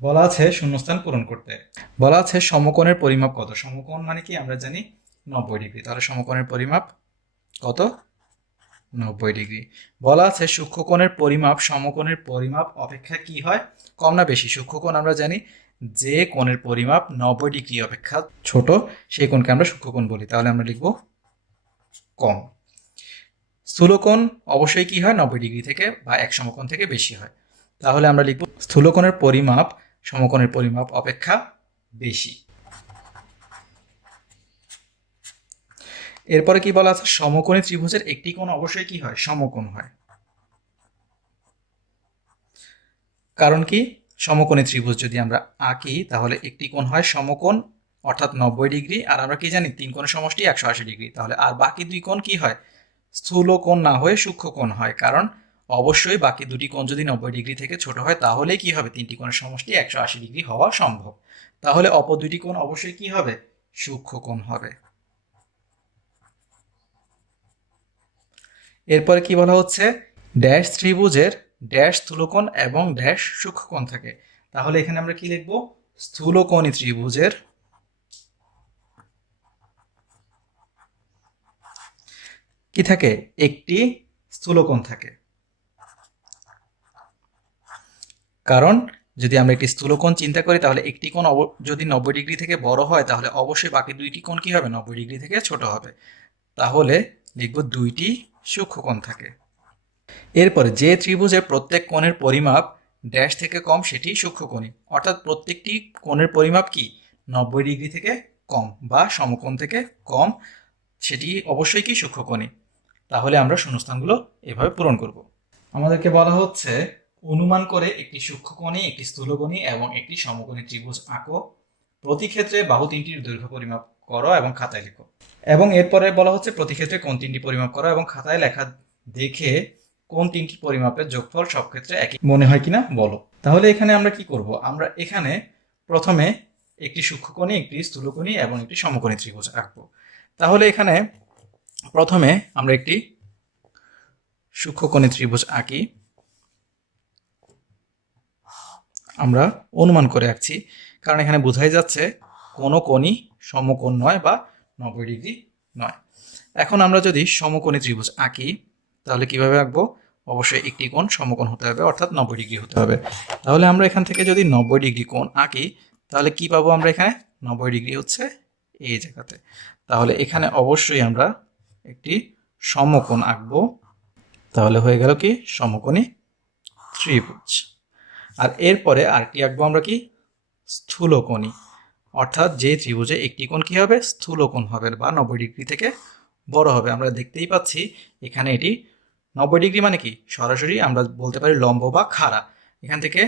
বলা আছে শূন্যস্থান পূরণ করতে। বলা আছে সমকোণের পরিমাপ কত। সমকোণ মানে কি আমরা জানি 90 ডিগ্রি। তাহলে সমকোণের পরিমাপ কত? 90 ডিগ্রি। বলা আছে সূক্ষ্মকোণের পরিমাপ সমকোণের পরিমাপ অপেক্ষা কি হয়? কম না বেশি? সূক্ষ্মকোণ আমরা জানি যে কোণের পরিমাপ 90 ডিগ্রি অপেক্ষা ছোট সেই কোণকে আমরা সূক্ষ্মকোণ বলি। তাহলে আমরা লিখব কম। স্থূলকোণ অবশ্যই কি হয়? 90 ডিগ্রি থেকে বা এক সমকোণ থেকে বেশি হয়। তাহলে আমরা লিখব স্থূলকোণের পরিমাপ সমকোণের পরিমাপ অপেক্ষা বেশি। এরপরে কি বলা আছে? সমকোণী ত্রিভুজের একটি কোণ অবশ্যই কি হয়? সমকোণ হয়। কারণ কি? সমকোণী ত্রিভুজ যদি আমরা আঁকি তাহলে একটি কোণ হয় সমকোণ অর্থাৎ 90 ডিগ্রি, আর আমরা কি জানি 3 কোণের সমষ্টি 180 ডিগ্রি। তাহলে আর বাকি দুই কোণ কি হয়? স্থূল কোণ না হয়ে সূক্ষ্ম কোণ হয়। কারণ অবশ্যই বাকি দুটি কোণ যদি 90 ডিগ্রি থেকে ছোট হয় তাহলেই কি হবে? তিনটি কোণের সমষ্টি 180 ডিগ্রি হওয়া সম্ভব। তাহলে অপর দুটি কোণ অবশ্যই কি হবে? সূক্ষ্ম কোণ হবে। এরপরে কি বলা হচ্ছে? ড্যাশ ত্রিভুজের ড্যাশ স্থূলকোণ এবং ড্যাশ সূক্ষ্মকোণ থাকে। তাহলে এখানে আমরা কি লিখব? স্থূলকোণী ত্রিভুজের কি থাকে? একটি স্থূলকোণ থাকে। কারণ যদি আমরা একটি স্থূলকোণ চিন্তা করি তাহলে একটি কোণ যদি 90 ডিগ্রি থেকে বড় হয় তাহলে অবশ্যই বাকি দুইটি কোণ কি হবে? 90 ডিগ্রি থেকে ছোট হবে। তাহলে লিখব দুইটি সূক্ষ্মকোণ থাকে। এরপরে যে ত্রিভুজের প্রত্যেক কোণের পরিমাপ ড্যাশ থেকে কম সেটি সূক্ষ্মকোণী। অর্থাৎ প্রত্যেকটি কোণের পরিমাপ কি? 90 ডিগ্রি থেকে কম বা সমকোণ থেকে কম, সেটি অবশ্যই কি? সূক্ষ্মকোণী। তাহলে আমরা শূন্যস্থানগুলো এভাবে পূরণ করব। আমাদেরকে বলা হচ্ছে অনুমান করে একটি সূক্ষ্মকোণী, একটি স্থূলকোণী এবং একটি সমকোণী ত্রিভুজ আঁকো। প্রতি ক্ষেত্রে বাহু তিনটির দৈর্ঘ্য পরিমাপ করো এবং খাতায় লেখো। এবং এরপরে বলা হচ্ছে প্রতি ক্ষেত্রে কোণ তিনটি পরিমাপ করো এবং খাতায় লেখা দেখে কোন তিনটি পরিমাপের যোগফল সব ক্ষেত্রে একই মনে হয় কিনা বলো। তাহলে এখানে আমরা কি করব? আমরা এখানে প্রথমে একটি সূক্ষ্মকোণী, একটি স্থূলকোণী এবং একটি সমকোণী ত্রিভুজ আঁকবো। তাহলে এখানে প্রথমে আমরা একটি সূক্ষ্মকোণী ত্রিভুজ আঁকি। আমরা অনুমান করে আঁকছি কারণ এখানে বোঝাই যাচ্ছে কোনো কোণই সমকোণ নয় বা 90 ডিগ্রি নয়। এখন আমরা যদি সমকোণী ত্রিভুজ আঁকি তাহলে কিভাবে আঁকবো? অবশ্যই একটি কোণ সমকোণ হতে হবে অর্থাৎ 90 ডিগ্রি হতে হবে। তাহলে আমরা এখান থেকে যদি 90 ডিগ্রি কোণ আঁকি তাহলে কি পাবো? আমরা এখানে 90 ডিগ্রি হচ্ছে এই জায়গাতে। তাহলে এখানে অবশ্যই আমরা একটি সমকোণ আঁকবো। তাহলে হয়ে গেল কি? সমকোণী ত্রিভুজ। আর এরপরে আরেকটি আঁকবো আমরা কি? স্থূলকোণী। অর্থাৎ যে ত্রিভুজে একটি কোণ কি হবে? স্থূলকোণ হবে বা 90 ডিগ্রি থেকে বড় হবে। আমরা দেখতেই পাচ্ছি এখানে এটি 90 ডিগ্রি মানে কি? সরাসরি আমরা বলতে পারি লম্ব বা খাড়া। এখান থেকে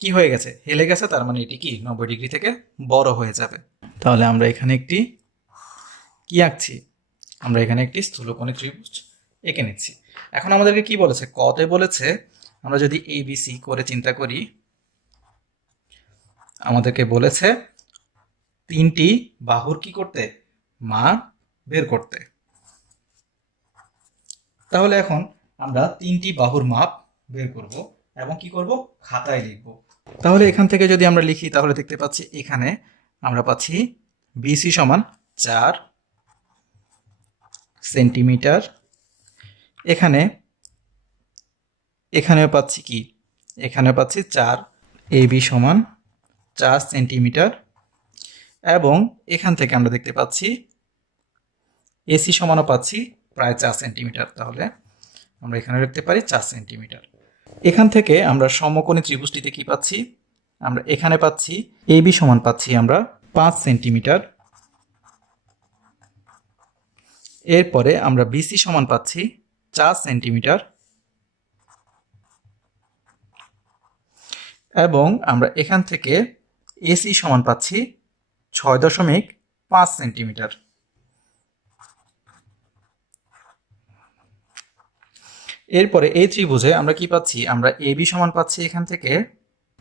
কি হয়ে গেছে? হেলে গেছে, তার মানে এটি কি? 90 ডিগ্রি থেকে বড় হয়ে যাবে। তাহলে আমরা এখানে একটি কি আঁকছি? আমরা এখানে একটি স্থূলকোণী ত্রিভুজ এঁকে নিচ্ছি। এখন আমাদেরকে কি বলেছে? কতে বলেছে আমরা যদি ABC করে চিন্তা করি, আমাদেরকে বলেছে তিনটি বাহুর কি করতে? মান বের করতে। তাহলে এখন আমরা তিনটি বাহুর মাপ বের করব এবং কি করব? খাতায় লিখব। তাহলে এখান থেকে যদি আমরা লিখি তাহলে দেখতে পাচ্ছি এখানে আমরা পাচ্ছি BC সমান 4 সেন্টিমিটার। এখানে এখানেও পাচ্ছি কি? এখানেও পাচ্ছি 4। AB সমান 4 সেন্টিমিটার এবং এখান থেকে আমরা দেখতে পাচ্ছি AC সমানও পাচ্ছি প্রায় 4 সেন্টিমিটার। তাহলে আমরা এখানে লিখতে পারি 4 সেন্টিমিটার। এখান থেকে আমরা সমকোণী ত্রিভুজটিতে কি পাচ্ছি? আমরা এখানে পাচ্ছি AB সমান পাচ্ছি আমরা 5 সেন্টিমিটার। এরপরে আমরা BC সমান পাচ্ছি 4 সেন্টিমিটার এবং আমরা এখান থেকে AC সমান পাচ্ছি 6.5 সেন্টিমিটার। এরপরে এই ত্রিভুজে আমরা কি পাচ্ছি? আমরা AB সমান পাচ্ছি এখান থেকে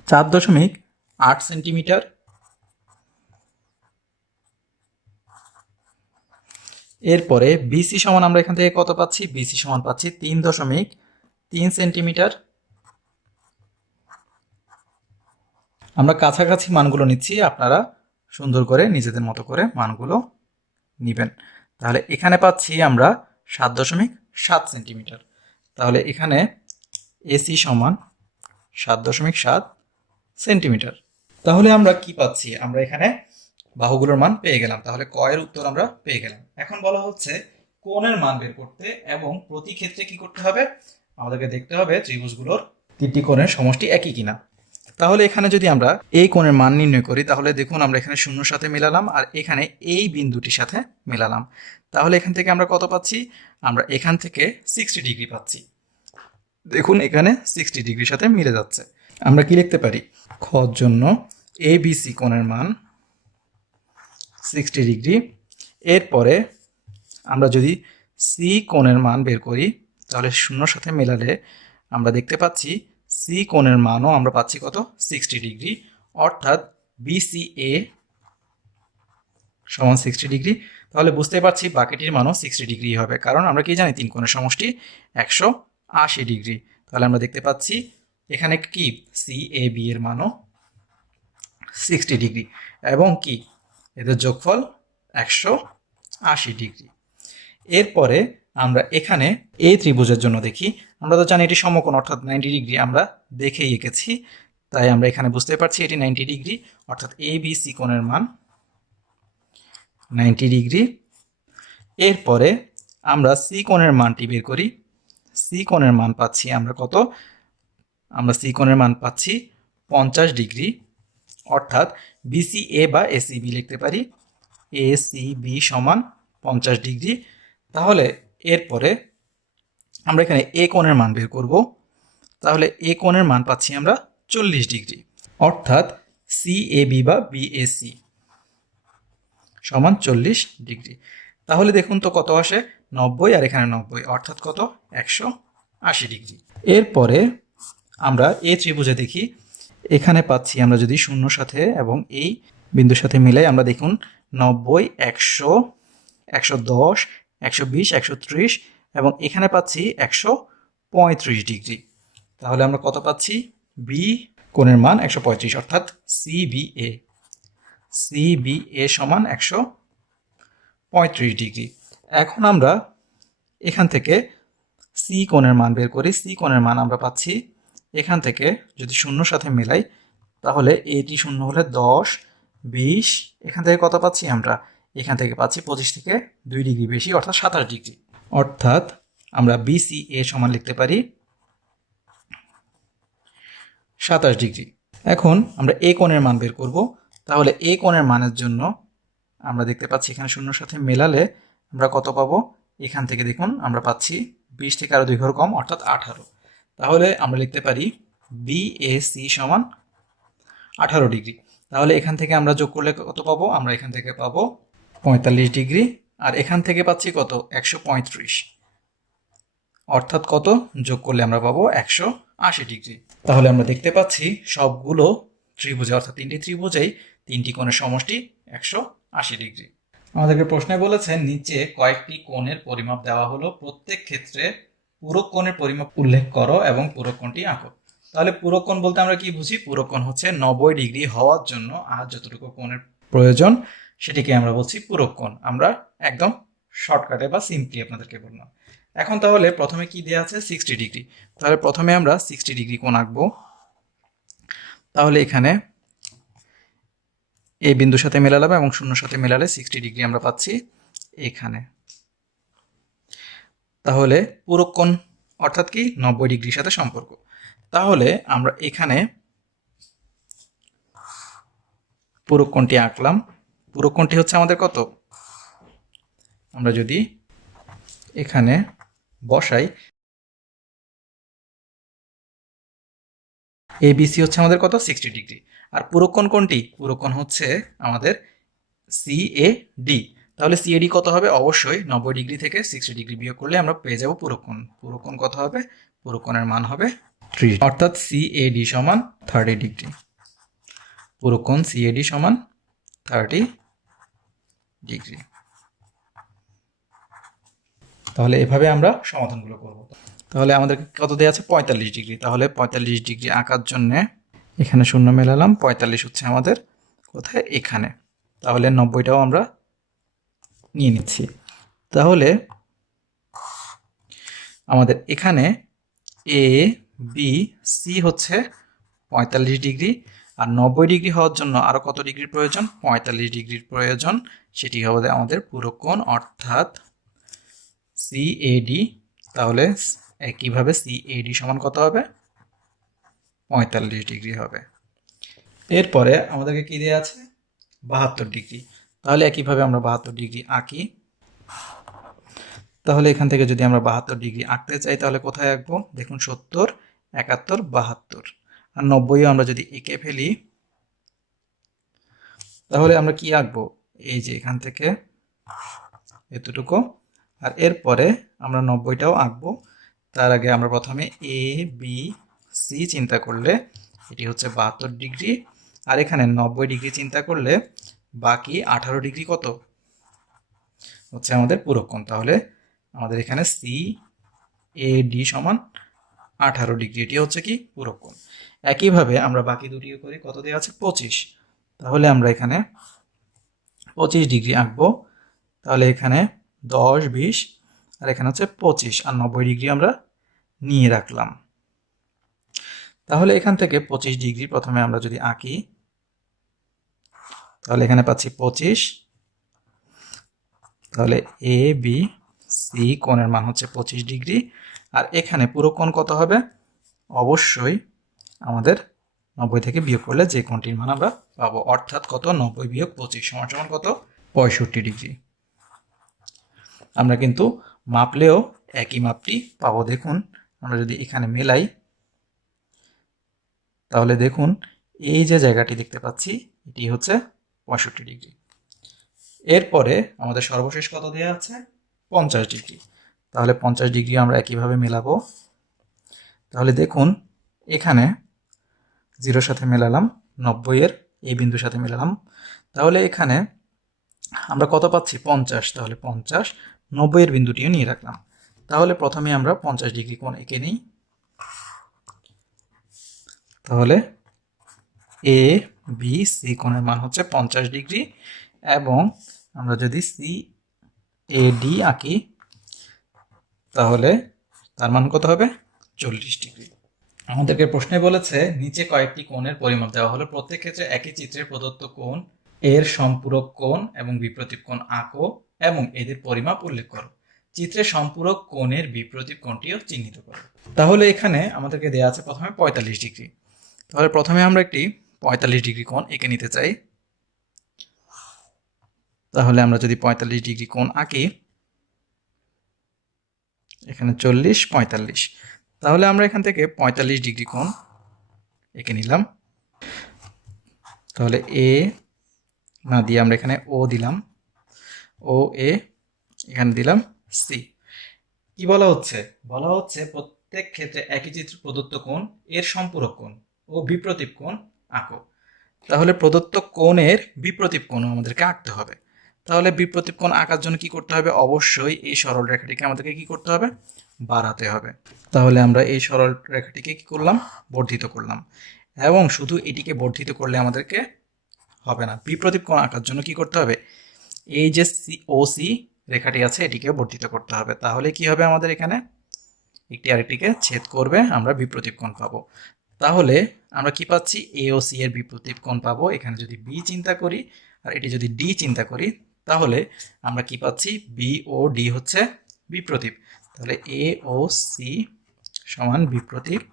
4.8 সেন্টিমিটার। এরপরে BC সমান আমরা এখান থেকে কত পাচ্ছি? BC সমান পাচ্ছি 3.3 সেন্টিমিটার। আমরা কাছাকাছি মানগুলো নিচ্ছি, আপনারা সুন্দর করে নিজেদের মতো করে মানগুলো নেবেন। তাহলে এখানে পাচ্ছি আমরা 7.7 সেন্টিমিটার। তাহলে এখানে এসি সমান 7.7 সেন্টিমিটার। তাহলে আমরা কি পাচ্ছি? আমরা এখানে বাহুগুলোর মান পেয়ে গেলাম। তাহলে ক এর উত্তর আমরা পেয়ে গেলাম। এখন বলা হচ্ছে কোণের মান বের করতে এবং প্রতি ক্ষেত্রে কি করতে হবে? আমাদেরকে দেখতে হবে ত্রিভুজগুলোর তিনটি কোণের সমষ্টি একই কিনা। তাহলে এখানে যদি আমরা এই কোণের মান নির্ণয় করি, তাহলে দেখুন আমরা এখানে শূন্যর সাথে মেলালাম আর এখানে এই বিন্দুটির সাথে মেলালাম। তাহলে এখান থেকে আমরা কত পাচ্ছি? আমরা এখান থেকে 60 ডিগ্রি পাচ্ছি। দেখুন এখানে 60 ডিগ্রির সাথে মিলে যাচ্ছে। আমরা কি লিখতে পারি? খর জন্য এ বি সি কোণের মান 60 ডিগ্রি। এরপরে আমরা যদি সি কোণের মান বের করি, তাহলে শূন্যর সাথে মেলালে আমরা দেখতে পাচ্ছি সি কোণের মানও আমরা পাচ্ছি কত? 60 ডিগ্রি। অর্থাৎ বিসিএ সমান 60 ডিগ্রি। তাহলে বুঝতে পারছি বাকিটির মানও 60 ডিগ্রি হবে, কারণ আমরা কি জানি তিন কোণের সমষ্টি 180 ডিগ্রি। তাহলে আমরা দেখতে পাচ্ছি এখানে কি সি এ বি এর মানও 60 ডিগ্রি এবং কি এদের যোগফল 180 ডিগ্রি। এরপরে আমরা এখানে এই ত্রিভুজের জন্য দেখি। আমরা তো জানি এটি সমকোণ অর্থাৎ 90 ডিগ্রি, আমরা দেখেই এঁকেছি, তাই আমরা এখানে বুঝতে পারছি এটি 90 ডিগ্রি। অর্থাৎ এ বি সি কোণের মান 90 ডিগ্রি। এরপরে আমরা সি কোণের মানটি বের করি। সি কোণের মান পাচ্ছি আমরা কত? আমরা সি কোণের মান পাচ্ছি 50 ডিগ্রি। অর্থাৎ বিসিএ বা এসিবি লিখতে পারি এসিবি সমান 50 ডিগ্রি। তাহলে এরপরে আমরা এখানে এ কোণের মান বের করব। তাহলে এ কোণের মান পাচ্ছি আমরা 40 ডিগ্রি। অর্থাৎ সিএবি বা বিএসি সমান 40 ডিগ্রি। তাহলে দেখুন তো কত আসে? 90 আর এখানে 90, অর্থাৎ কত? 180 ডিগ্রি। এরপরে আমরা এই ত্রিভুজে দেখি, এখানে পাচ্ছি আমরা যদি শূন্যর সাথে এবং এই বিন্দুর সাথে মিলাই, আমরা দেখুন 90, 100, 110, 120, 130 এবং এখানে পাচ্ছি 135 ডিগ্রি। তাহলে আমরা কত পাচ্ছি? বি কোণের মান 135, অর্থাৎ সিবিএ সমান 135 ডিগ্রি। এখন আমরা এখান থেকে সি কোণের মান বের করি। সি কোণের মান আমরা পাচ্ছি এখান থেকে যদি শূন্যর সাথে মেলাই, তাহলে এটি শূন্য হলে 10, 20, এখান থেকে কত পাচ্ছি আমরা? এখান থেকে পাচ্ছি 25 থেকে 2 ডিগ্রি বেশি, অর্থাৎ 27 ডিগ্রি। অর্থাৎ আমরা বিসিএ সমান লিখতে পারি 27 ডিগ্রি। এখন আমরা এ কোণের মান বের করব। তাহলে এ কোণের মানের জন্য আমরা দেখতে পাচ্ছি এখানে শূন্যর সাথে মেলালে আমরা কত পাবো? এখান থেকে দেখুন আমরা পাচ্ছি 20 থেকে আরো 2 ঘর কম, অর্থাৎ 18। তাহলে আমরা লিখতে পারি বিএসি সমান 18 ডিগ্রি। তাহলে এখান থেকে আমরা যোগ করলে কত পাবো? আমরা এখান থেকে পাবো 45 ডিগ্রি আর এখান থেকে পাচ্ছি কত? 135। অর্থাৎ কত যোগ করলে আমরা পাবো? 180 ডিগ্রি। তাহলে আমরা দেখতে পাচ্ছি সবগুলো ত্রিভুজে অর্থাৎ তিনটি ত্রিভুজেই তিনটি কোণের সমষ্টি 180 ডিগ্রি। আমাদেরকে প্রশ্নে বলেছে নিচে কয়েকটি কোণের পরিমাপ দেওয়া হলো, প্রত্যেক ক্ষেত্রে পূরক কোণের পরিমাপ উল্লেখ করো এবং পূরক কোণটি আঁকো। তাহলে পূরক কোণ বলতে আমরা কি বুঝি? পূরক কোণ হচ্ছে 90 ডিগ্রি হওয়ার জন্য আর যতটুকু কোণের প্রয়োজন সেটিকে আমরা বলছি পূরক কোণ। আমরা একদম শর্টকাটে বা সিম্পলি আপনাদেরকে বললাম। এখন তাহলে প্রথমে কি দেওয়া আছে? 60 ডিগ্রি। তাহলে প্রথমে আমরা 60 ডিগ্রি কোণ আঁকবো। তাহলে এখানে এই বিন্দুর সাথে মেলালাম এবং শূন্যর সাথে মেলালে 60 ডিগ্রি আমরা পাচ্ছি এখানে। তাহলে পূরক কোণ অর্থাৎ কি? 90 ডিগ্রির সাথে সম্পর্ক। তাহলে আমরা এখানে পূরক কোণটি আঁকলাম। পূরক কোণটি হচ্ছে আমাদের কত? আমরা যদি এখানে বসাই, এবিসি হচ্ছে আমাদের কত? 60 ডিগ্রি। আর পূরক কোণ কোনটি? পূরক কোণ হচ্ছে আমাদের সিএডি। তাহলে সিএডি কত হবে? অবশ্যই 90 ডিগ্রি থেকে 60 ডিগ্রি বিয়োগ করলে আমরা পেয়ে যাব পূরক কোণ। পূরক কোণ কত হবে? পূরক কোণের মান হবে 3, অর্থাৎ সিএডি সমান 30 ডিগ্রি। পূরক কোণ সিএডি সমান 30 ডিগ্রি। তাহলে এভাবে আমরা সমাধানগুলো করব। তাহলে আমাদের কত দেওয়া আছে? 45 ডিগ্রি। তাহলে 45 ডিগ্রি আঁকার জন্যে এখানে শূন্য মেলালাম, 45 হচ্ছে আমাদের কোথায়, এখানে। তাহলে 90টাও আমরা নিয়ে নিচ্ছি। তাহলে আমাদের এখানে এ বি সি হচ্ছে 45 ডিগ্রি, আর 90 ডিগ্রি হওয়ার জন্য আরও কত ডিগ্রির প্রয়োজন, 45 ডিগ্রির প্রয়োজন। সেটি হবে আমাদের পুরো কোণ, অর্থাৎ সিএডি। তাহলে একইভাবে সিএডি সমান কত হবে, 45 ডিগ্রি হবে। এরপরে আমাদেরকে কি দেওয়া আছে, 72 ডিগ্রি। তাহলে একইভাবে আমরা 72 ডিগ্রি আঁকি। তাহলে এখান থেকে যদি আমরা 72 ডিগ্রি আঁকতে চাই তাহলে কোথায় আঁকবো, দেখুন 70, 71, 72 আর 90ও আমরা যদি এঁকে ফেলি তাহলে আমরা কি আঁকবো, এই যে এখান থেকে এতটুকু, আর এরপরে আমরা 90টাও আঁকবো। তার আগে আমরা প্রথমে এ বি সি চিন্তা করলে এটি হচ্ছে 72 ডিগ্রি, আর এখানে 90 ডিগ্রি চিন্তা করলে বাকি 18 ডিগ্রি কত হচ্ছে আমাদের পুরোকোণ। তাহলে আমাদের এখানে সি এ ডি সমান 18 ডিগ্রি, এটি হচ্ছে কি পুরোকোণ। একইভাবে আমরা বাকি দুটিও করি, কত দেওয়া আছে, 25। তাহলে আমরা এখানে 25 ডিগ্রি আঁকবো। তাহলে এখানে 10, 20 আর এখানে হচ্ছে 25 আর 90 ডিগ্রি আমরা নিয়ে রাখলাম। তাহলে এখান থেকে 25 ডিগ্রি প্রথমে আমরা যদি আঁকি তাহলে এখানে পাচ্ছি 25। তাহলে এ বি সি কোণের মান হচ্ছে 25 ডিগ্রি, আর এখানে পুরো কোণ কত হবে, অবশ্যই আমাদের 90 থেকে বিয়োগ করলে যে কোণটির মান আমরা পাবো, অর্থাৎ কত, 90 বিয়োগ 25 সমান সমান কত, 65 ডিগ্রি। আমরা কিন্তু মাপলেও একই মাপটি পাবো। দেখুন আমরা যদি এখানে মেলাই তাহলে দেখুন এই যে জায়গাটি দেখতে পাচ্ছি এটি হচ্ছে 65 ডিগ্রি। এরপরে আমাদের সর্বশেষ কত দেওয়া আছে, 50 ডিগ্রি। তাহলে 50 ডিগ্রি আমরা একইভাবে মেলাবো। তাহলে দেখুন এখানে 0 সাথে মেলালাম, 90 এর এই বিন্দুর সাথে মেলালাম, তাহলে এখানে আমরা কত পাচ্ছি, 50। তাহলে 50, 90 এর বিন্দুটিও নিয়ে রাখলাম। তাহলে প্রথমে আমরা 50 ডিগ্রি কোণ এঁকে নিই। তাহলে এ বি সি কোণের মান হচ্ছে 50 ডিগ্রি, এবং আমরা যদি সি এ ডি আঁকি তাহলে তার মান কত হবে, 40 ডিগ্রি। আমাদেরকে প্রশ্নে বলেছে নিচে কয়েকটি কোণের পরিমাপ দেওয়া হলো, প্রত্যেক ক্ষেত্রে একই চিত্রে প্রদত্ত কোণ এর সম্পূরক কোণ এবং বিপরীত কোণ আঁকো এবং এদের পরিমাপ উল্লেখ করো। চিত্রে সম্পূরক কোণের বিপরীত কোণটিও চিহ্নিত করো। তাহলে এখানে আমাদেরকে দেওয়া আছে প্রথমে 45 ডিগ্রি। তাহলে প্রথমে আমরা একটি 45 ডিগ্রি কোণ এঁকে নিতে চাই। তাহলে আমরা যদি 45 ডিগ্রি কোণ আঁকি, এখানে 40, 45, তাহলে আমরা এখান থেকে 45 ডিগ্রি কোণ এঁকে নিলাম। তাহলে এ না দিয়ে আমরা এখানে ও দিলাম, ও এ, এখানে দিলাম সি। কি বলা হচ্ছে, বলা হচ্ছে প্রত্যেক ক্ষেত্রে একই চিত্র প্রদত্ত কোণ এর সম্পূরক কোণ ও বিপরীত কোণ আঁকো। তাহলে প্রদত্ত কোণের বিপরীত কোণ আমাদেরকে আঁকতে হবে। তাহলে বিপরীত কোণ আঁকার জন্য কি করতে হবে, অবশ্যই এই সরল রেখাটিকে আমাদেরকে কি করতে হবে, বাড়াতে হবে। তাহলে আমরা এই সরল রেখাটিকে কি করলাম, বর্ধিত করলাম, এবং শুধু এটিকে বর্ধিত করলে আমাদেরকে হবে না, বিপরীত কোণ আঁকার জন্য কি করতে হবে, এই যে ও সি রেখাটি আছে এটিকে বর্ধিত করতে হবে। তাহলে কি হবে, আমাদের এখানে একটি আরেকটিকে ছেদ করবে, আমরা বিপরীত কোণ পাবো। তাহলে আমরা কি পাচ্ছি, এ ও সি এর বিপরীত কোণ পাবো। এখানে যদি বি চিন্তা করি আর এটি যদি ডি চিন্তা করি তাহলে আমরা কি পাচ্ছি, বি ও ডি হচ্ছে বিপরীত। তাহলে এ ও সি সমান বিপরীত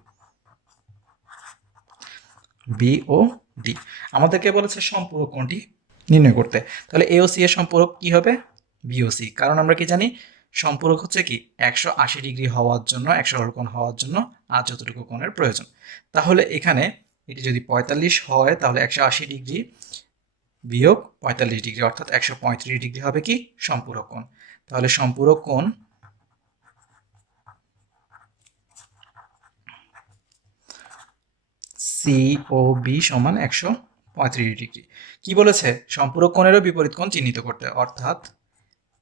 বি ও ডি। আমাদেরকে বলেছে সম্পূরক কোণটি নির্ণয় করতে। তাহলে এ ও সি এর সম্পূরক কি হবে, বি ও সি। কারণ আমরা কি জানি, সম্পূরক হচ্ছে কি 180 ডিগ্রি হওয়ার জন্য, এক সরল কোণ হওয়ার জন্য আর যতটুকু কোণের প্রয়োজন। তাহলে এখানে এটি যদি 45 হয় তাহলে 180 ডিগ্রি বিয়োগ 45 ডিগ্রি অর্থাৎ 135 ডিগ্রি হবে কি সম্পূরক কোণ। তাহলে সম্পূরক কোণ সি ও বি সমান 135 ডিগ্রি। কি বলেছে, সম্পূরক কোণেরও বিপরীত কোণ চিহ্নিত করতে, অর্থাৎ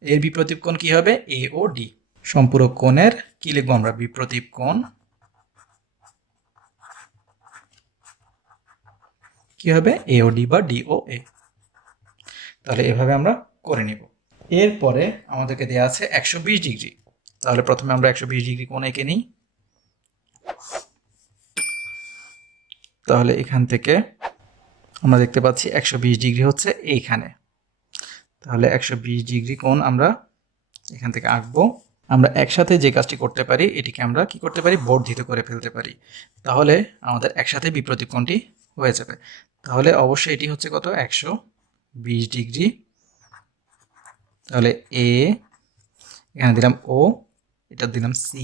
এর বিপরীত কোণ কি হবে, এ ও ডি। সম্পূরক কোণের কি লিখবো আমরা, বিপরীত কোণ কি হবে এওডি বা ডিওএ। তাহলে এভাবে আমরা করে নিব। এরপরে আমাদেরকে দেওয়া আছে 120 ডিগ্রি। তাহলে প্রথমে আমরা 120 ডিগ্রি কোণ এঁকে নিই। তাহলে এখান থেকে আমরা দেখতে পাচ্ছি 120 ডিগ্রি হচ্ছে এইখানে। তাহলে 120 ডিগ্রি কোণ আমরা এখান থেকে আঁকবো। আমরা একসাথে যে কাজটি করতে পারি এটিকে আমরা কি করতে পারি, বর্ধিত করে ফেলতে পারি। তাহলে আমাদের একসাথে বিপ্রতীপ কোণটি হয়ে যাবে। তাহলে অবশ্যই এটি হচ্ছে কত, 120 ডিগ্রি। তাহলে এ, এখানে দিলাম ও, এটা দিলাম সি।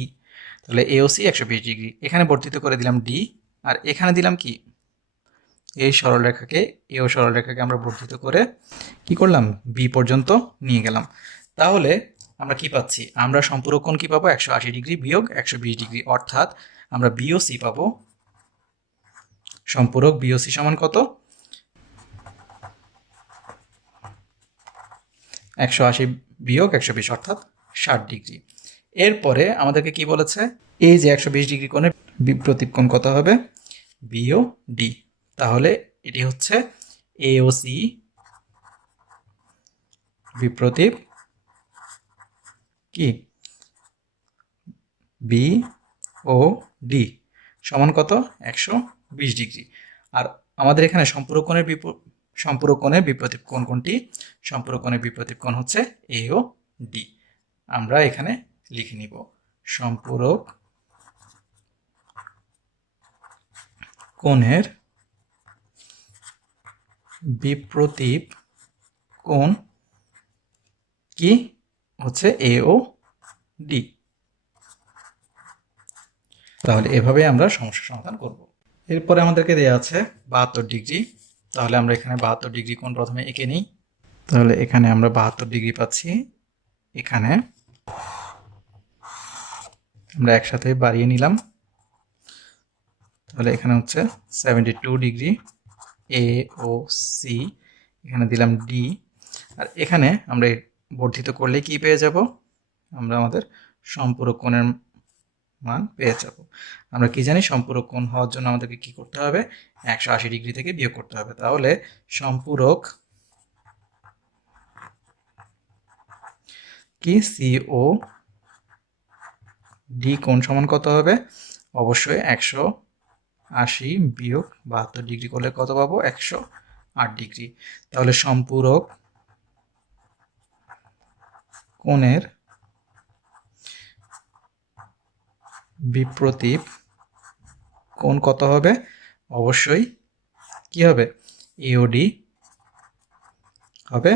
তাহলে এ ও সি 120 ডিগ্রি। এখানে বর্ধিত করে দিলাম ডি, আর এখানে দিলাম কি, এই সরলরেখাকে, এও সরলরেখাকে আমরা বর্ধিত করে কি করলাম, বি পর্যন্ত নিয়ে গেলাম। তাহলে আমরা কি পাচ্ছি, আমরা সম্পূরক কোণ কি পাবো, 180 ডিগ্রি বিয়োগ 120 ডিগ্রি, অর্থাৎ আমরা বিওসি পাবো। সম্পূরক বিওসি সমান কত, 180 বিয়োগ 120 অর্থাৎ 60 ডিগ্রি। এরপরে আমাদেরকে কি বলেছে, এই যে 120 ডিগ্রি কোণের বিপ্রতীপ কোণ কত হবে, বিও ডি। তাহলে এটি হচ্ছে এওসি বিপ্রতীপ কি বি ও ডি সমান কত, 120 ডিগ্রি। আর আমাদের এখানে সম্পূরক কোণের বিপ্রতীপ কোণ কোনটি, সম্পূরক কোণের বিপ্রতীপ কোণ হচ্ছে এ ও ডি। আমরা এখানে লিখে নিব সম্পূরক কোণের বিপ্রতীপ কোণ কি হচ্ছে এ ও ডি। তাহলে এভাবে আমরা সমস্যা সমাধান করব। এরপরে আমাদেরকে দেওয়া আছে 72 ডিগ্রি। তাহলে আমরা এখানে 72 ডিগ্রি কোণ প্রথমে এঁকে নিই। তাহলে এখানে আমরা 72 ডিগ্রি পাচ্ছি। এখানে আমরা একসাথে বাড়িয়ে নিলাম। তাহলে এখানে হচ্ছে 72 ডিগ্রি এ ও সি, এখানে দিলাম ডি, আর এখানে আমরা বর্ধিত করলে কি পেয়ে যাব, আমরা আমাদের সম্পূরক কোণের মান পেয়ে যাব। আমরা কি জানি, সম্পূরক কোণ হওয়ার জন্য আমাদেরকে কি করতে হবে, 180 ডিগ্রি থেকে বিয়োগ করতে হবে। তাহলে সম্পূরক কি সিও ডি কোণ সমান কত হবে, অবশ্যই 180 বিয়োগ 72 ডিগ্রি করলে কত পাবো, 108 ডিগ্রি। তাহলে সম্পূরক কোণের বিপ্রতীপ কোণ কত হবে, অবশ্যই কি হবে, এওডি হবে।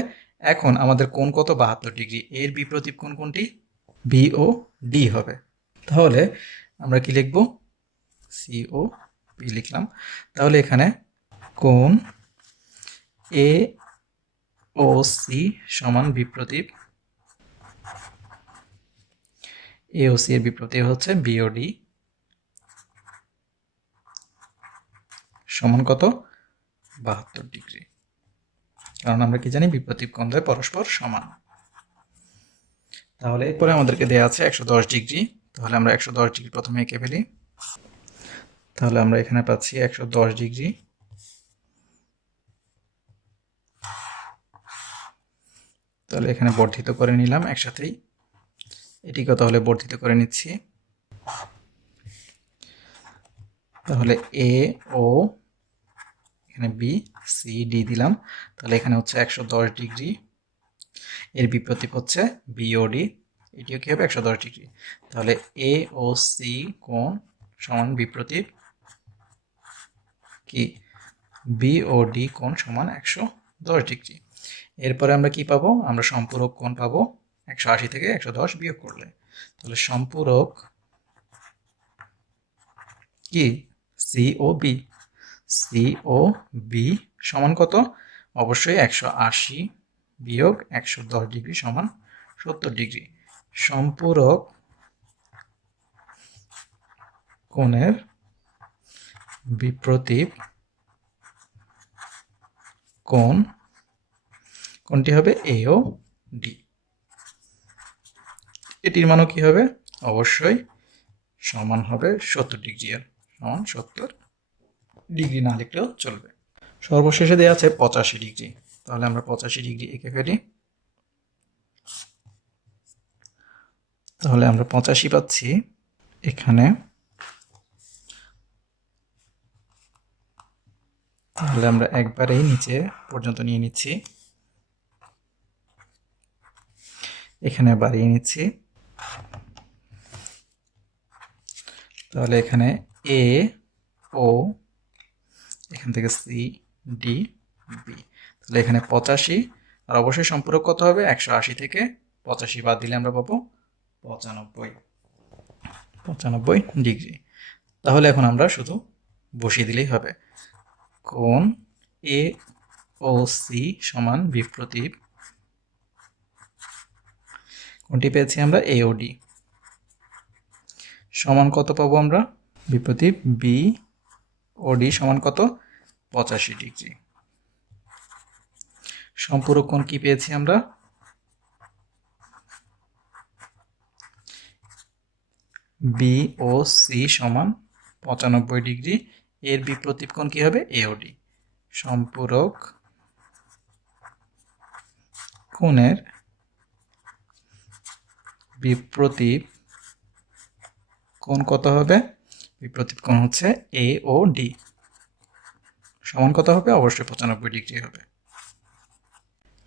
এখন আমাদের কোণ কত, 72 ডিগ্রি, এর বিপ্রতীপ কোণ কোনটি, বিও ডি হবে। তাহলে আমরা কি লিখব, সিও বি লিখলাম। তাহলে এখানে কোণ এ ও সি সমান বিপ্রতীপ এ ও সি এর বিপ্রতীপ হচ্ছে বিওডি সমান কত, 72 ডিগ্রি। কারণ আমরা কি জানি, বিপ্রতীপ কোণ দ্বয় পরস্পর সমান। তাহলে এরপরে আমাদেরকে দেওয়া আছে 110 ডিগ্রি। তাহলে আমরা 110 ডিগ্রি প্রথমে এঁকে ফেলি। তাহলে আমরা এখানে পাচ্ছি 110 ডিগ্রি। তাহলে এখানে বর্ধিত করে নিলাম একসাথেই, এটিকে তাহলে বর্ধিত করে নিচ্ছি। তাহলে এ ও, এখানে বি সি ডি দিলাম। তাহলে এখানে হচ্ছে 110 ডিগ্রি, এর বিপ্রতীপ হচ্ছে বিওডি, এটিও কি হবে 110 ডিগ্রি। তাহলে এ ও সি কোণ সমান বিপ্রতীপ কি বিওডি কোণ সমান 110 ডিগ্রি। এরপরে আমরা কি পাবো, আমরা সম্পূরক কোণ পাবো 180 থেকে 110 বিয়োগ করলে। তাহলে সম্পূরক কি সিও বি সমান কত, অবশ্যই 180 বিয়োগ 110 ডিগ্রি সমান 70 ডিগ্রি। সম্পূরক কোণের বিপ্রতীপ কোণটি হবে এও ডি। এটির মানও কি হবে, অবশ্যই সমান হবে 70 ডিগ্রি, আর সমান 70 ডিগ্রি না লিখলেও চলবে। সর্বশেষে দেওয়া আছে 85°। তাহলে আমরা 85° এঁকে ফেলি। তাহলে আমরা 85 পাচ্ছি এখানে। তাহলে আমরা একবারেই নিচে পর্যন্ত নিয়ে নিচ্ছি, এখানে বাড়িয়ে নিচ্ছি। তাহলে এখানে এ ও, এখান থেকে সি ডি বি। তাহলে এখানে 85, আর অবশ্যই সম্পূরক কত হবে? 180 থেকে 85 বাদ দিলে আমরা পাবো 95°। তাহলে এখন আমরা শুধু বসিয়ে দিলেই হবে। কোণ এ ও সি সমান বিপ্রতীপ, কোণটি পেয়েছি আমরা এ ও ডি, সমান কত পাবো আমরা? বিপ্রতীপ বি ও ডি সমান কত? 85°। সম্পূরক কোণ কি পেয়েছি আমরা? বি ও সি সমান 95°। এর বিপ্রতীপ কোণ কি হবে? এ ও ডি। সম্পূরক কোণের বিপ্রতীপ কোণ কত হবে? বিপ্রতীপ কোণ হচ্ছে এ ও ডি, সমান কত হবে? অবশ্যই 95° হবে।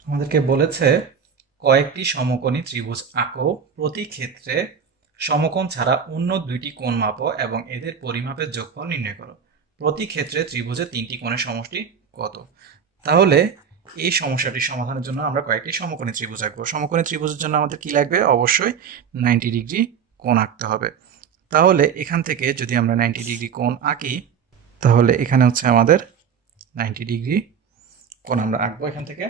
আমাদেরকে বলেছে কয়েকটি সমকোণী ত্রিভুজ আঁকো, প্রতি ক্ষেত্রে সমকোণ ছাড়া অন্য দুইটি কোণ মাপো এবং এদের পরিমাপের যোগফল নির্ণয় করো। প্রতি ক্ষেত্রে ত্রিভুজের তিনটি কোণের সমষ্টি কত? তাহলে এই সমস্যাটি সমাধানের জন্য আমরা কয়েকটি সমকোণী ত্রিভুজ আঁকবো। সমকোণী ত্রিভুজের জন্য আমাদের কি লাগবে? অবশ্যই 90° কোণ আঁকতে হবে। তাহলে এখান থেকে যদি আমরা 90° কোণ আঁকি, তাহলে এখানে হচ্ছে আমাদের 90° কোণ আমরা আঁকবো এখান থেকে।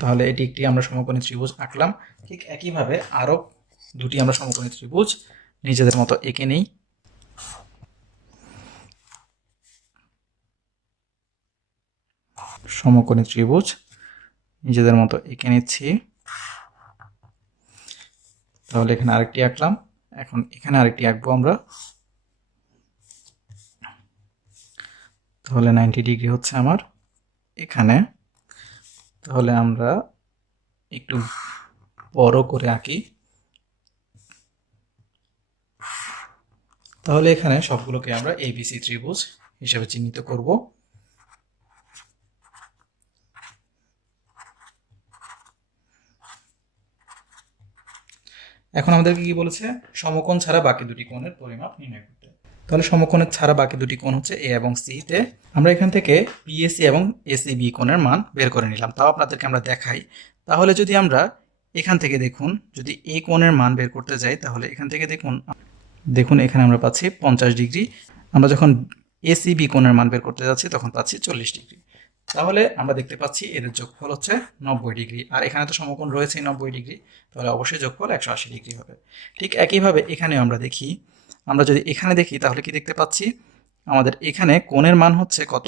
তাহলে এটি একটি আমরা সমকোণী ত্রিভুজ আঁকলাম। ঠিক একইভাবে আরো দুটি আমরা সমকোণী ত্রিভুজ নিজেদের মতো এঁকে নেই। সমকোণী ত্রিভুজ নিজেদের মতো এঁকে নিচ্ছি। তাহলে এখানে আরেকটি আঁকলাম, এখন এখানে আরেকটি আঁকবো আমরা। তাহলে 90° হচ্ছে আমার এখানে। তাহলে আমরা একটু বড় করে আঁকি। তাহলে এখানে সবগুলোকে আমরা এবিসি ত্রিভুজ হিসেবে চিহ্নিত করব। এখন আমাদেরকে কি বলেছে? সমকোণ ছাড়া বাকি দুটি কোণের পরিমাপ নির্ণয় করতে। তাহলে সমকোণের ছাড়া বাকি দুটি কোণ হচ্ছে এ এবং সি তে। আমরা এখান থেকে বিএসি এবং এসিবি কোণের মান বের করে নিলাম, তাও আপনাদেরকে আমরা দেখাই। তাহলে যদি আমরা এখান থেকে দেখুন, যদি এ কোণের মান বের করতে যাই, তাহলে এখান থেকে দেখুন এখানে আমরা পাচ্ছি 50°। আমরা যখন এসিবি কোণের মান বের করতে যাচ্ছি তখন পাচ্ছি 40°। তাহলে আমরা দেখতে পাচ্ছি এদের যোগফল হচ্ছে 90°, আর এখানে তো সমকোণ রয়েছে 90°, তাহলে অবশ্যই যোগফল 180° হবে। ঠিক একইভাবে এখানে আমরা দেখি, আমরা যদি এখানে দেখি তাহলে কি দেখতে পাচ্ছি? আমাদের এখানে কোণের মান হচ্ছে কত?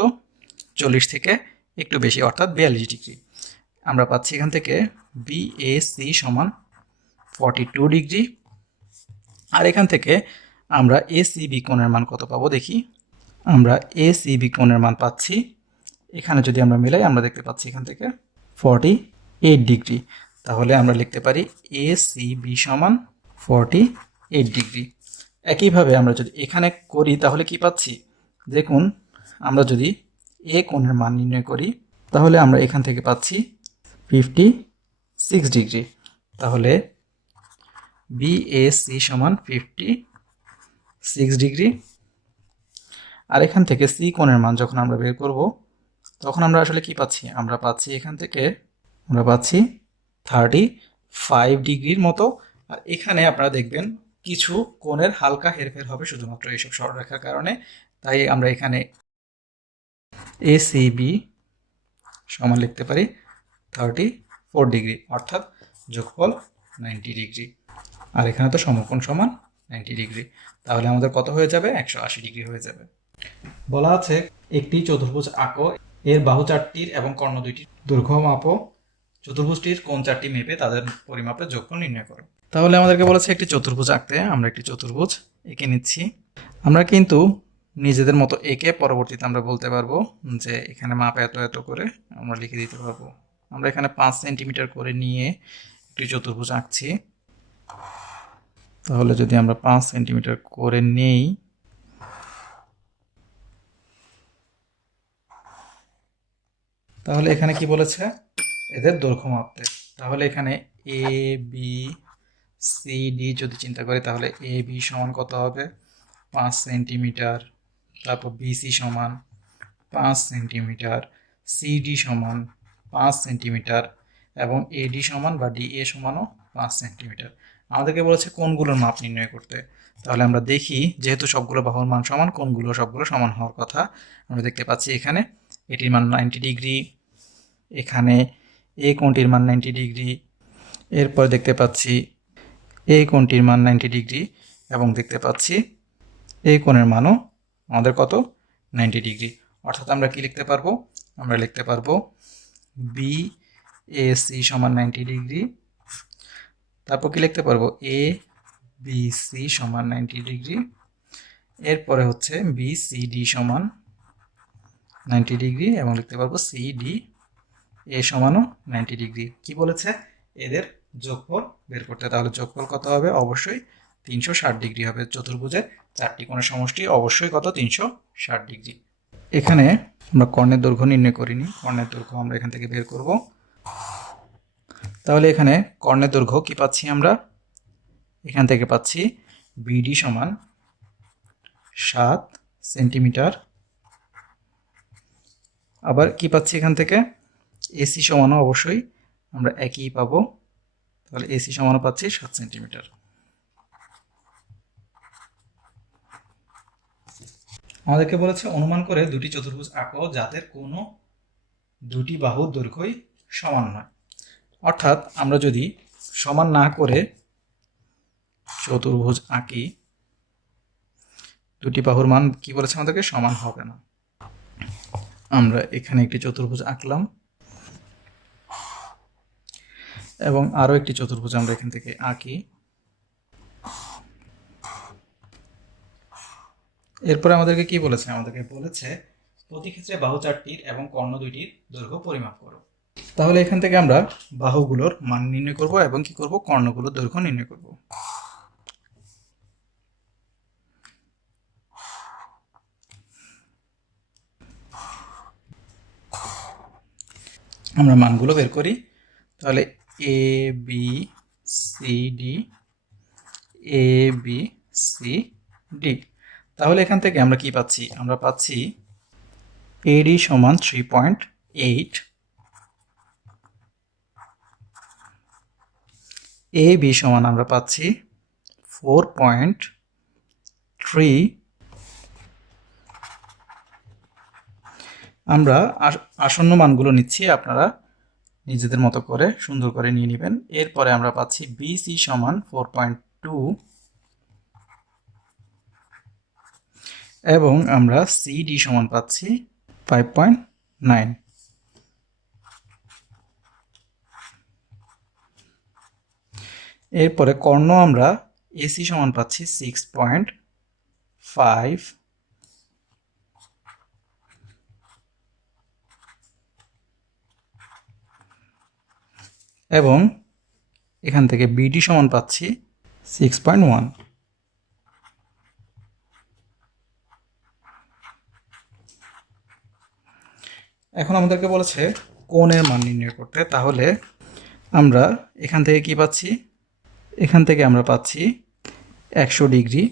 40 থেকে একটু বেশি, অর্থাৎ 42°। আমরা পাচ্ছি এখান থেকে বিএসি সমান 42°। আর এখান থেকে আমরা এসিবি কোণের মান কত পাবো দেখি। আমরা এসিবি কোণের মান পাচ্ছি, এখানে যদি আমরা মিলাই আমরা দেখতে পাচ্ছি এখান থেকে 48°। তাহলে আমরা লিখতে পারি এসিবি সমান 48°। একইভাবে আমরা যদি এখানে করি তাহলে কি পাচ্ছি? দেখুন, আমরা যদি এ কোণের মান নির্ণয় করি তাহলে আমরা এখান থেকে পাচ্ছি 56°। তাহলে বিএসি সমান 56°। আর এখান থেকে সি কোণের মান যখন আমরা বের করব তখন আমরা আসলে কি পাচ্ছি? আমরা পাচ্ছি এখান থেকে আমরা পাচ্ছি 35°-র মতো। আর এখানে আপনারা দেখবেন কিছু কোণের হালকা হেরফের হবে শুধুমাত্র এইসব সরলরেখার কারণে। তাই আমরা এখানে এসিবি সমান লিখতে পারি 34°, অর্থাৎ যোগফল 90°। আর এখানে তো সমকোণ সমান 90°, তাহলে আমাদের কত হয়ে যাবে? 180° হয়ে যাবে। বলা আছে একটি চতুর্ভুজ আঁকো, এর বাহু 4টির এবং কর্ণ 2টির দৈর্ঘ্য মাপো, চতুর্ভুজটির কোণ 4টি মেপে তাদের পরিমাপের যোগফল নির্ণয় করো। তাহলে আমাদেরকে বলেছে একটি চতুর্ভুজ আঁকতে, আমরা একটি চতুর্ভুজ এঁকে নিচ্ছি। আমরা কিন্তু নিজেদের মতো এঁকে পরবর্তীতে আমরা বলতে পারবো যে এখানে মাপ এত এত করে আমরা লিখে দিতে পারবো। আমরা এখানে 5 সেন্টিমিটার করে নিয়ে একটি চতুর্ভুজ আঁকছি। তাহলে যদি আমরা 5 সেন্টিমিটার করে নেই, তাহলে এখানে কি বলেছে এদের দৈর্ঘ্য মাপতে। তাহলে এখানে এ বি সি ডি যদি চিন্তা করি, তাহলে এ বি সমান কত হবে 5 সেন্টিমিটার, তারপর বিসি সমান 5 সেন্টিমিটার, সিডি সমান 5 সেন্টিমিটার এবং এডি সমান বা ডিএ সমানও 5 সেন্টিমিটার। আমাদেরকে বলেছে কোণগুলোর মাপ নির্ণয় করতে। তাহলে আমরা দেখি, যেহেতু সবগুলো বাহুর মান সমান, কোণগুলো সবগুলো সমান হওয়ার কথা। আমরা দেখতে পাচ্ছি এখানে এটির মান 90 ডিগ্রি, এখানে এই কোণটির মান 90 ডিগ্রি, এরপর দেখতে পাচ্ছি এই কোণটির মান 90 ডিগ্রি এবং দেখতে পাচ্ছি এই কোণের মানও আমাদের কত 90 ডিগ্রি। অর্থাৎ আমরা কি লিখতে পারবো, আমরা লিখতে পারবো বি এ সি সমান 90 ডিগ্রি, তারপর কি লিখতে পারবো এ বি সি সমান 90 ডিগ্রি, এরপরে হচ্ছে বি সি ডি সমান 90 ডিগ্রি এবং লিখতে পারবো সি ডি এ সমানও 90 ডিগ্রি। কি বলেছে এদের যোগফল বের করতে। তাহলে যোগফল কত হবে, অবশ্যই 360 ডিগ্রি হবে। চতুর্ভুজের চারটি কোণের সমষ্টি অবশ্যই কত 360 ডিগ্রি। এখানে আমরা কর্ণের দৈর্ঘ্য নির্ণয় করিনি, কর্ণের দৈর্ঘ্য আমরা এখান থেকে বের করব। তাহলে এখানে কর্ণের দৈর্ঘ্য কি পাচ্ছি, আমরা এখান থেকে পাচ্ছি বিডি সমান 7 সেন্টিমিটার। আবার কি পাচ্ছি এখান থেকে, এসি সমানও অবশ্যই আমরা একই পাবো। তাহলে এসি সমানও পাচ্ছি 7 সেন্টিমিটার। আমাদেরকে বলেছে অনুমান করে দুটি চতুর্ভুজ আঁকো যাদের কোনো দুটি বাহুর দৈর্ঘ্যই সমান নয়। অর্থাৎ আমরা যদি সমান না করে চতুর্ভুজ আঁকি, দুটি বাহুর মান কি বলেছে আমাদেরকে সমান হবে না। আমরা এখানে একটি চতুর্ভুজ আঁকলাম এবং আরো একটি চতুর্ভুজ আমরা এখান থেকে আঁকি। এরপরে আমাদেরকে কি বলেছে, আমাদেরকে বলেছে প্রতি ক্ষেত্রে বাহু চারটির এবং কর্ণ দুইটির দৈর্ঘ্য পরিমাপ করো। তাহলে এখান থেকে আমরা বাহুগুলোর মান নির্ণয় করব এবং কি করব, কর্ণগুলোর দৈর্ঘ্য নির্ণয় করব। আমরা মানগুলো বের করি। তাহলে A B C D, A B C D. তাহলে এখান থেকে আমরা কি পাচ্ছি, আমরা পাচ্ছি এডি সমান 3.8, এ বি সমান আমরা পাচ্ছি 4.3। আমরা আসন্ন মানগুলো নিচ্ছি, আপনারা নিজেদের মতো করে সুন্দর করে নিয়ে নেবেন। এরপরে আমরা পাচ্ছি বিসি সমান 4.2 এবং আমরা সিডি সমান পাচ্ছি 5.9। এরপরে কর্ণ আমরা এসি সমান পাচ্ছি 6.5 এবং এখান থেকে বিডি সমান পাচ্ছি 6.1। এখন আমাদেরকে বলেছে কোণের মান নির্ণয় করতে। তাহলে আমরা এখান থেকে কি পাচ্ছি, এখান থেকে আমরা পাচ্ছি 100 ডিগ্রি,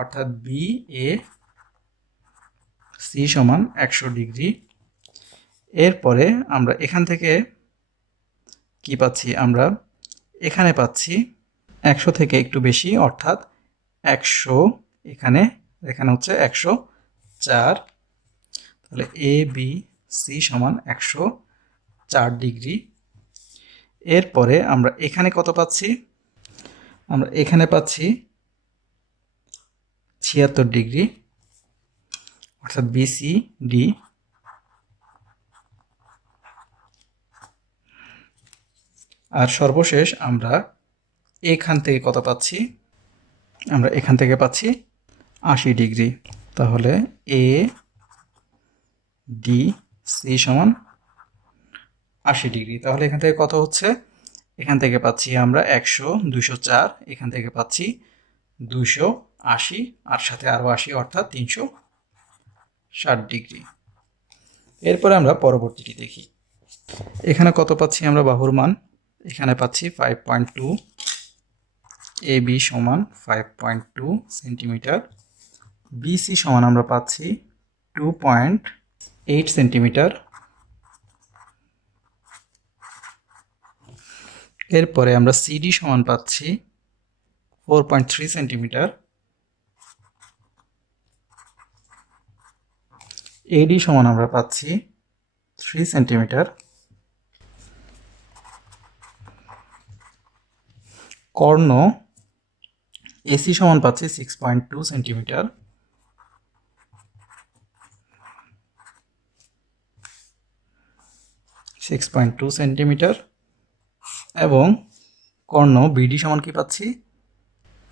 অর্থাৎ বি এ সি সমান 100 ডিগ্রি। এরপরে আমরা এখান থেকে কি পাচ্ছি, আমরা এখানে পাচ্ছি 100 থেকে একটু বেশি, অর্থাৎ 100, এখানে এখানে হচ্ছে 104। তাহলে এ বি সি সমান 104 ডিগ্রি। এরপরে আমরা এখানে কত পাচ্ছি, আমরা এখানে পাচ্ছি 76 ডিগ্রি, অর্থাৎ বিসি ডি। আর সর্বশেষ আমরা এখান থেকে কত পাচ্ছি? আমরা এখান থেকে পাচ্ছি 80 ডিগ্রি। তাহলে এ ডি সি সমান 80 ডিগ্রি। তাহলে এখান থেকে কত হচ্ছে? এখান থেকে পাচ্ছি আমরা 100, 204, এখান থেকে পাচ্ছি 280, আর সাথে আরও 80 অর্থাৎ 360 ডিগ্রি। এরপরে আমরা পরবর্তীটি দেখি। এখানে কত পাচ্ছি আমরা বাহুর মান? এখানে পাচ্ছি 5.2, এ বি সমান 5.2 সেন্টিমিটার, বিসি সমান আমরা পাচ্ছি 2.8 সেন্টিমিটার। এরপরে আমরা সিডি সমান পাচ্ছি 4.3 সেন্টিমিটার, এডি সমান আমরা পাচ্ছি 3 সেন্টিমিটার, কর্ণ এসি সমান পাচ্ছি 6.2 সেন্টিমিটার, এবং কর্ণ বিডি সমান কি পাচ্ছি?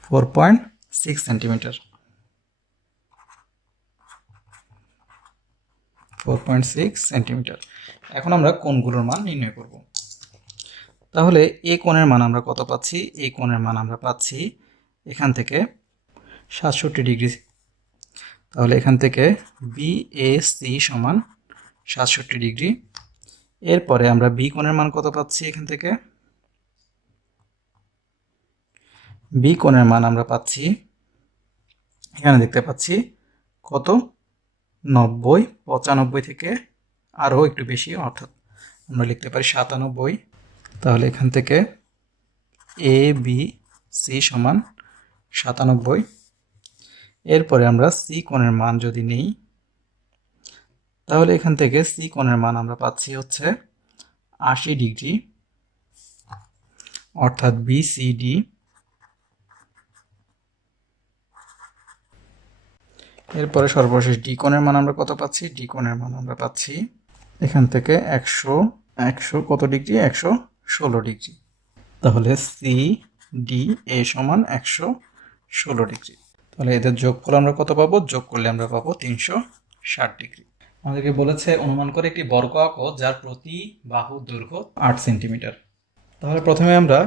4.6 সেন্টিমিটার। 4.6 সেন্টিমিটার। এখন আমরা কোণগুলোর মান নির্ণয় করব। তাহলে এই কোণের মান আমরা কত পাচ্ছি? এই কোণের মান আমরা পাচ্ছি এখান থেকে 67 ডিগ্রি। তাহলে এখান থেকে বিএসি সমান 67 ডিগ্রি। এরপরে আমরা বি কোণের মান কত পাচ্ছি? এখান থেকে বি কোণের মান আমরা পাচ্ছি, এখানে দেখতে পাচ্ছি কত? 90, 95 থেকে আরও একটু বেশি, অর্থাৎ আমরা লিখতে পারি 97। তাহলে এখান থেকে এ বি সি সমান 97। এরপরে আমরা সি কোণের মান যদি নেই, তাহলে এখান থেকে সি কোণের মান আমরা পাচ্ছি হচ্ছে 80 ডিগ্রি, অর্থাৎ বিসিডি। এরপরে সর্বশেষ ডি কোণের মান আমরা কত পাচ্ছি? ডি কোণের মান আমরা পাচ্ছি এখান থেকে 100 কত ডিগ্রি? 116 ডিগ্রি। তাহলে সি ডি এ সমান 116 ডিগ্রি। তাহলে এদের যোগফল আমরা কত পাবো? যোগ করলে আমরা পাবো 360 ডিগ্রি। আমাদেরকে বলেছে অনুমান করে একটি বর্গ আঁকো যার প্রতি বাহুর দৈর্ঘ্য 8 সেন্টিমিটার। তাহলে প্রথমে আমরা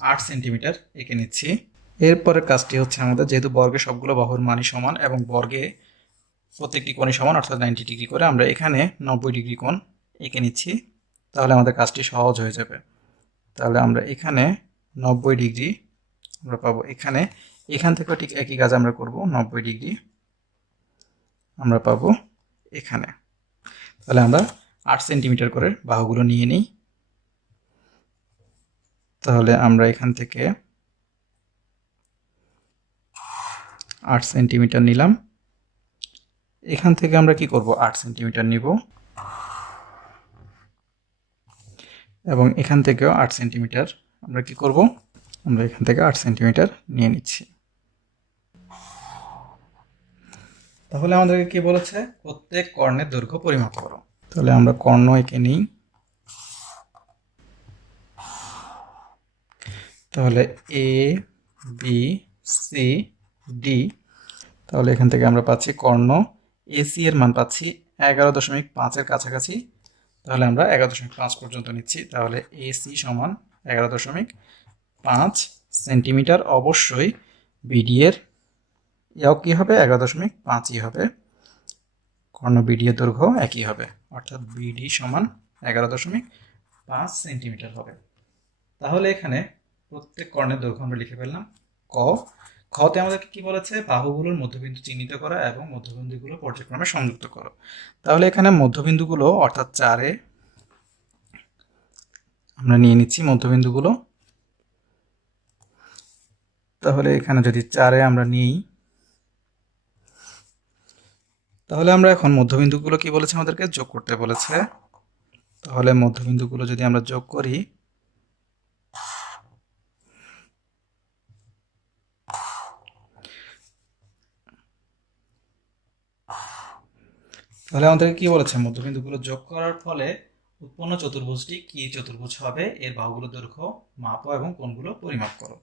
8 সেন্টিমিটার এঁকে নিচ্ছি। এরপরের কাজটি হচ্ছে আমাদের, যেহেতু বর্গে সবগুলো বাহুর মানই সমান এবং বর্গে প্রত্যেকটি কোণই সমান অর্থাৎ 90 ডিগ্রি করে, আমরা এখানে 90 ডিগ্রি কোণ এঁকে নিচ্ছি। তাহলে আমাদের কাজটি সহজ হয়ে যাবে। তাহলে আমরা এখানে 90 ডিগ্রি আমরা পাবো। এখান থেকেও ঠিক একই কাজ আমরা করব, 90 ডিগ্রি আমরা পাবো এখানে। তাহলে আমরা 8 সেন্টিমিটার করে বাহুগুলো নিয়ে নিই। তাহলে আমরা এখান থেকে 8 সেন্টিমিটার নিলাম। এখান থেকে আমরা কি করব? 8 সেন্টিমিটার নিব এবং এখান থেকেও 8 সেন্টিমিটার আমরা কি করব? আমরা এখান থেকে 8 সেন্টিমিটার নিয়ে নিচ্ছি। তাহলে আমাদেরকে কি বলেছে? প্রত্যেক কর্ণের দৈর্ঘ্য পরিমাপ করো। তাহলে আমরা কর্ণ এঁকে নিই। তাহলে এ বি সি ডি। তাহলে এখান থেকে আমরা পাচ্ছি কর্ণ এসি এর মান পাচ্ছি 11.5 এর কাছাকাছি। তাহলে আমরা 11.5 পর্যন্ত নিচ্ছি। তাহলে এসি সমান 11.5 সেন্টিমিটার। অবশ্যই বিডি এর ইয়াও কি হবে? 11.5ই হবে। কর্ণ বিডি এর দৈর্ঘ্য একই হবে, অর্থাৎ বিডি সমান 11.5 সেন্টিমিটার হবে। তাহলে এখানে প্রত্যেক কর্ণের দৈর্ঘ্য আমরা লিখে ফেললাম। খতে আমাদেরকে কি বলেছে? বাহুগুলোর মধ্যবিন্দু চিহ্নিত করা এবং মধ্যবিন্দুগুলো পর্যায়ক্রমে সংযুক্ত করো। তাহলে এখানে মধ্যবিন্দুগুলো অর্থাৎ 4-এ আমরা নিয়ে নিচ্ছি মধ্যবিন্দুগুলো। তাহলে এখানে যদি 4-এ আমরা নিই, তাহলে আমরা এখন মধ্যবিন্দুগুলো কি বলেছে? আমাদেরকে যোগ করতে বলেছে। তাহলে মধ্যবিন্দুগুলো যদি আমরা যোগ করি, তাহলে আমাদেরকে কি বলেছে? মধ্যবিন্দুগুলো যোগ করার ফলে উৎপন্ন চতুর্ভুজটি কি চতুর্ভুজ হবে? এর বাহুগুলো দৈর্ঘ্য মাপো এবং কোণগুলো পরিমাপ করো।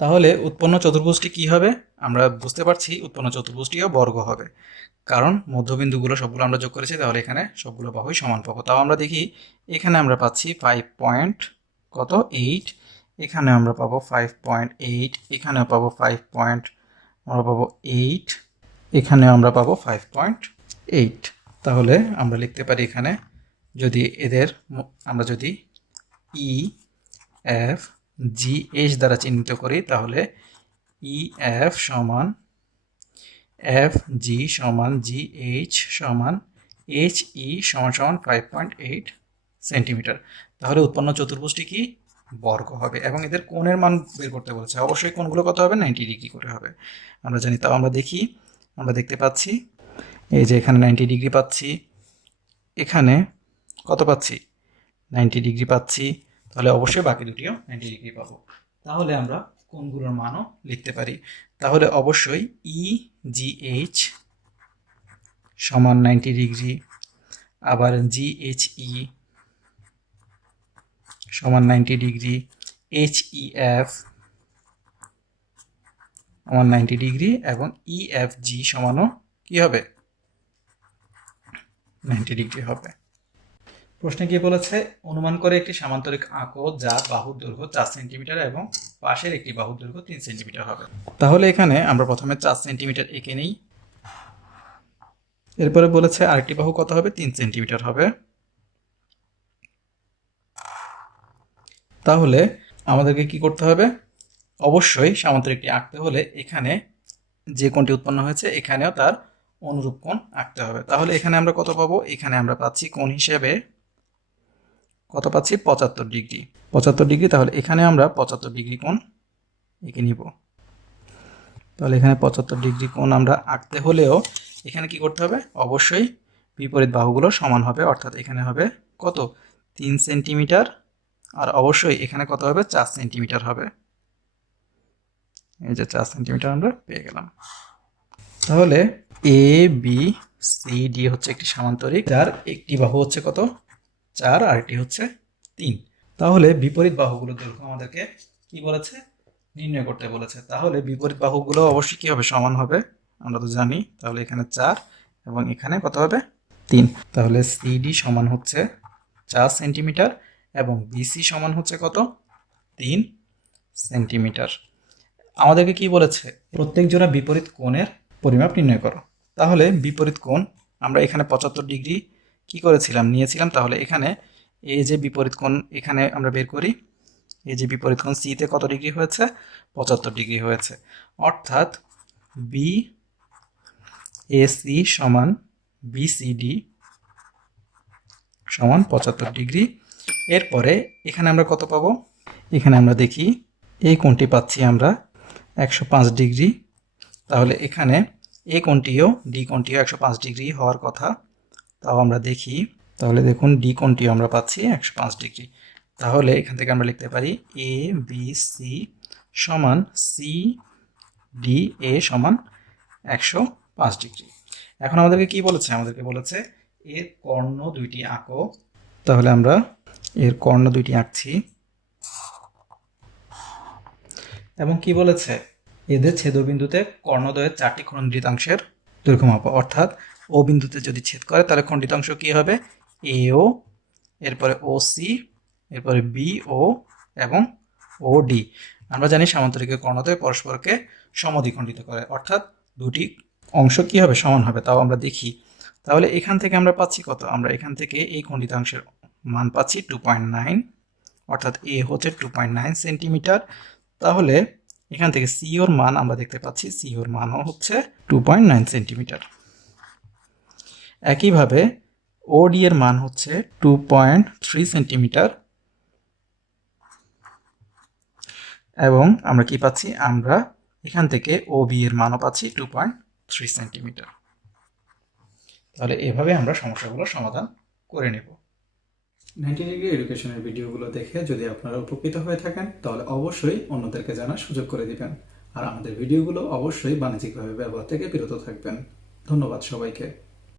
তাহলে উৎপন্ন চতুর্ভুজটি কি হবে? আমরা বুঝতে পারছি উৎপন্ন চতুর্ভুজটিও বর্গ হবে, কারণ মধ্যবিন্দুগুলো সবগুলো আমরা যোগ করেছি, তাহলে এখানে সবগুলো বাহুই সমান পাবো। তাও আমরা দেখি এখানে আমরা পাচ্ছি 5.8, এখানে আমরা পাবো 5.8, এখানেও পাবো 5.8, এখানেও আমরা পাবো 5.8। তাহলে আমরা লিখতে পারি এখানে যদি আমরা যদি ই এফ জি এইচ দ্বারা চিহ্নিত করি, তাহলে ই এফ সমান এফ জি সমান জি এইচ সমান এইচ ই সমান সমান 5.8 সেন্টিমিটার। তাহলে উৎপন্ন চতুর্ভুজটি কি? বর্গ হবে। এবং এদের কোণের মান বের করতে বলেছে, অবশ্যই কোণগুলো কত হবে? 90 ডিগ্রি করে হবে, আমরা জানি। তাও আমরা দেখি, আমরা দেখতে পাচ্ছি এই যে এখানে 90 ডিগ্রি পাচ্ছি, এখানে কত পাচ্ছি? 90 ডিগ্রি পাচ্ছি, তাহলে অবশ্যই বাকি দুটিও 90 ডিগ্রি পাবো। তাহলে আমরা কোণগুলোর মানও লিখতে পারি। তাহলে অবশ্যই ই জি এইচ সমান 90 ডিগ্রি, আবার জি এইচ ই সমান 90 ডিগ্রি, এইচ ই এফ সমান 90 ডিগ্রি, এবং ই এফ জি সমানও কি হবে? 90 ডিগ্রি হবে। প্রশ্নে কি বলেছে? অনুমান করে একটি সামান্তরিক আঁকো যার বাহুর দৈর্ঘ্য 4 সেন্টিমিটার এবং পাশের একটি বাহুর দৈর্ঘ্য 3 সেন্টিমিটার হবে। তাহলে এখানে আমরা প্রথমে 4 সেন্টিমিটার এঁকে নেই, এরপরে বলেছে আরেকটি বাহু কত হবে? 3 সেন্টিমিটার হবে। তাহলে আমাদেরকে কি করতে হবে? অবশ্যই সামান্তরিকটি আঁকতে হলে এখানে যে কোণটি উৎপন্ন হয়েছে এখানেও তার অনুরূপ কোণ আঁকতে হবে। তাহলে এখানে আমরা কত পাবো? এখানে আমরা পাচ্ছি কোণ হিসেবে কত পাচ্ছি? 75 ডিগ্রি। 75 ডিগ্রি, তাহলে এখানে আমরা 75 ডিগ্রি কোণ এঁকে নিব। তাহলে এখানে 75 ডিগ্রি কোণ আমরা আঁকতে হলেও এখানে কি করতে হবে? অবশ্যই বিপরীত বাহুগুলো সমান হবে, অর্থাৎ এখানে হবে কত? 3 সেন্টিমিটার, আর অবশ্যই এখানে কত হবে? 4 সেন্টিমিটার হবে। এই যে 4 সেন্টিমিটার আমরা পেয়ে গেলাম। তাহলে এ বি সি ডি হচ্ছে একটি সামান্তরিক যার একটি বাহু হচ্ছে কত? 4, আর একটি হচ্ছে 3। তাহলে বিপরীত বাহুগুলোর দৈর্ঘ্য আমাদেরকে কি বলেছে? নির্ণয় করতে বলেছে। তাহলে বিপরীত বাহুগুলো অবশ্যই কি হবে? সমান হবে, আমরা তো জানি। তাহলে এখানে 4 এবং এখানে কত হবে? 3। তাহলে সিডি সমান হচ্ছে 4 সেন্টিমিটার এবং বিসি সমান হচ্ছে কত? 3 সেন্টিমিটার। আমাদেরকে কি বলেছে? প্রত্যেক জোড়া বিপরীত কোণের পরিমাপ নির্ণয় করো। তাহলে বিপরীত কোণ আমরা এখানে 75 ডিগ্রি কি করেছিলাম? নিয়েছিলাম। তাহলে এখানে এই যে বিপরীত কোণ এখানে আমরা বের করি, এই যে বিপরীত কোণ সিতে কত ডিগ্রি হয়েছে? 75 ডিগ্রি হয়েছে। অর্থাৎ বি এসি সমান বিসিডি সমান 75 ডিগ্রি। এরপরে এখানে আমরা কত পাবো? এখানে আমরা দেখি এই কোণটি পাচ্ছি আমরা 105 ডিগ্রি। তাহলে এখানে এই কোণটিও ডি কোণটিও 105 ডিগ্রি হওয়ার কথা। তাও আমরা দেখি, তাহলে দেখুন ডি কোণটিও আমরা পাচ্ছি 105 ডিগ্রি। তাহলে এখান থেকে আমরা লিখতে পারি এ বি সি সমান সি ডি এ সমান 105 ডিগ্রি। এখন আমাদেরকে কি বলেছে? আমাদেরকে বলেছে এর কর্ণ দুইটি আঁকো। তাহলে আমরা এর কর্ণ দুইটি আঁকছি, এবং কি বলেছে? এদের ছেদবিন্দুতে কর্ণদ্বয়ের 4টি খণ্ডিতাংশের দৈর্ঘ্য মাপো। অর্থাৎ ও বিন্দুতে যদি ছেদ করে তাহলে খণ্ডিতাংশ কি হবে? এও, এরপরে ও সি, এরপরে বি ও এবং ও ডি। আমরা জানি সামান্তরিকের কর্ণদ্বয় পরস্পরকে সমদ্বিখণ্ডিত করে, অর্থাৎ দুটি অংশ কি হবে? সমান হবে। তাও আমরা দেখি। তাহলে এখান থেকে আমরা পাচ্ছি কত? আমরা এখান থেকে এই খণ্ডিতাংশের মান পাচ্ছি 2.9, অর্থাৎ এ হচ্ছে 2.9 সেন্টিমিটার। তাহলে এখান থেকে সিওর মান আমরা দেখতে পাচ্ছি, সিওর মানও হচ্ছে 2.9 সেন্টিমিটার। একইভাবে ওডি এর মান হচ্ছে 2.3 সেন্টিমিটার, এবং আমরা কি পাচ্ছি? আমরা এখান থেকে ওবি এর মানও পাচ্ছি 2.3 সেন্টিমিটার। তাহলে এভাবে আমরা সমস্যাগুলো সমাধান করে নেব। 90 ডিগ্রি এডুকেশনের ভিডিওগুলো দেখে যদি আপনারা উপকৃত হয়ে থাকেন তাহলে অবশ্যই অন্যদেরকে জানার সুযোগ করে দিবেন, আর আমাদের ভিডিওগুলো অবশ্যই বাণিজ্যিকভাবে ব্যবহার থেকে বিরত থাকবেন। ধন্যবাদ সবাইকে।